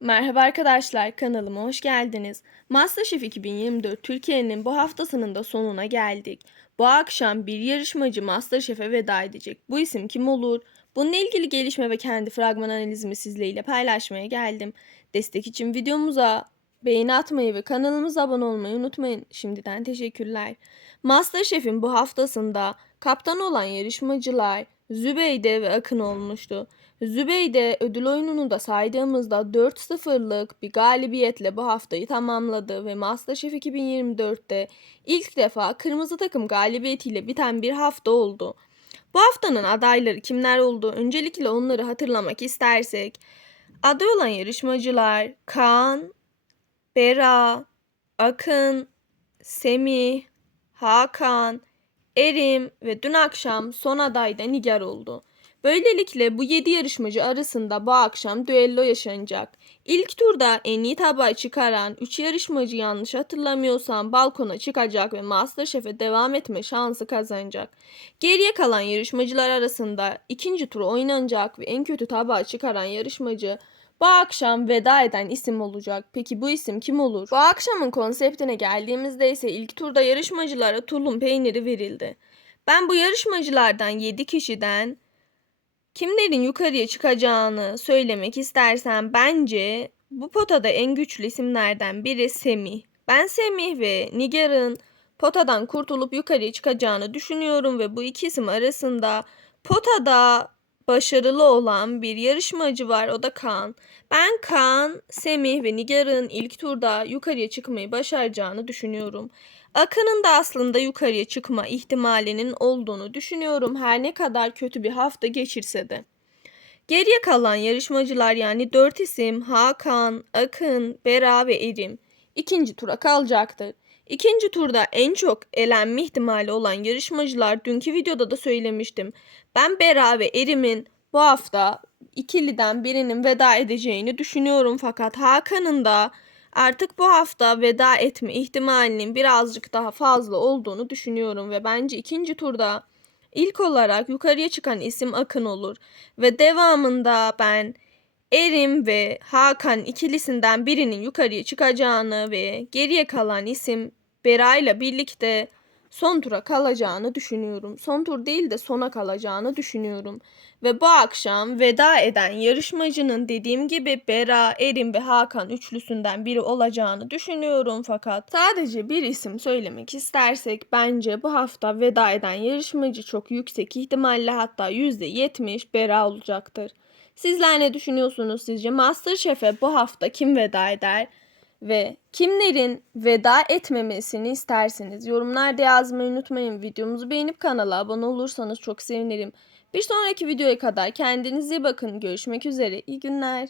Merhaba arkadaşlar, kanalıma hoş geldiniz. MasterChef 2024 Türkiye'nin bu haftasının da sonuna geldik. Bu akşam bir yarışmacı MasterChef'e veda edecek. Bu isim kim olur? Bununla ilgili gelişme ve kendi fragman analizimi sizlerle paylaşmaya geldim. Destek için videomuza beğeni atmayı ve kanalımıza abone olmayı unutmayın. Şimdiden teşekkürler. MasterChef'in bu haftasında kaptan olan yarışmacılar Zübeyde ve Akın olmuştu. Zübeyde ödül oyununu da saydığımızda 4-0'lık bir galibiyetle bu haftayı tamamladı ve MasterChef 2024'te ilk defa kırmızı takım galibiyetiyle biten bir hafta oldu. Bu haftanın adayları kimler oldu? Öncelikle onları hatırlamak istersek aday olan yarışmacılar Kaan, Bera, Akın, Semih, Hakan, Erim ve dün akşam son aday da Nigar oldu. Böylelikle bu 7 yarışmacı arasında bu akşam düello yaşanacak. İlk turda en iyi tabağı çıkaran 3 yarışmacı yanlış hatırlamıyorsam balkona çıkacak ve Masterchef'e devam etme şansı kazanacak. Geriye kalan yarışmacılar arasında ikinci tur oynanacak ve en kötü tabağı çıkaran yarışmacı bu akşam veda eden isim olacak. Peki bu isim kim olur? Bu akşamın konseptine geldiğimizde ise ilk turda yarışmacılara tulum peyniri verildi. Ben bu yarışmacılardan 7 kişiden kimlerin yukarıya çıkacağını söylemek istersem bence bu potada en güçlü isimlerden biri Semih. Ben Semih ve Nigar'ın potadan kurtulup yukarıya çıkacağını düşünüyorum ve bu iki isim arasında potada başarılı olan bir yarışmacı var o da Kaan. Ben Kaan, Semih ve Nigar'ın ilk turda yukarıya çıkmayı başaracağını düşünüyorum. Akın'ın da aslında yukarıya çıkma ihtimalinin olduğunu düşünüyorum her ne kadar kötü bir hafta geçirse de. Geriye kalan yarışmacılar yani 4 isim Hakan, Akın, Bera ve Erim ikinci tura kalacaktır. İkinci turda en çok elenme ihtimali olan yarışmacılar dünkü videoda da söylemiştim. Ben Bera ve Erim'in bu hafta ikiliden birinin veda edeceğini düşünüyorum fakat Hakan'ın da artık bu hafta veda etme ihtimalinin birazcık daha fazla olduğunu düşünüyorum ve bence ikinci turda ilk olarak yukarıya çıkan isim Akın olur ve devamında ben Erim ve Hakan ikilisinden birinin yukarıya çıkacağını ve geriye kalan isim Bera ile birlikte son tura kalacağını düşünüyorum. Son tur değil de sona kalacağını düşünüyorum. Ve bu akşam veda eden yarışmacının dediğim gibi Bera, Erim ve Hakan üçlüsünden biri olacağını düşünüyorum fakat sadece bir isim söylemek istersek bence bu hafta veda eden yarışmacı çok yüksek ihtimalle hatta %70 Bera olacaktır. Sizler ne düşünüyorsunuz sizce? Masterchef'e bu hafta kim veda eder? Ve kimlerin veda etmemesini isterseniz yorumlarda yazmayı unutmayın. Videomuzu beğenip kanala abone olursanız çok sevinirim. Bir sonraki videoya kadar kendinize iyi bakın. Görüşmek üzere. İyi günler.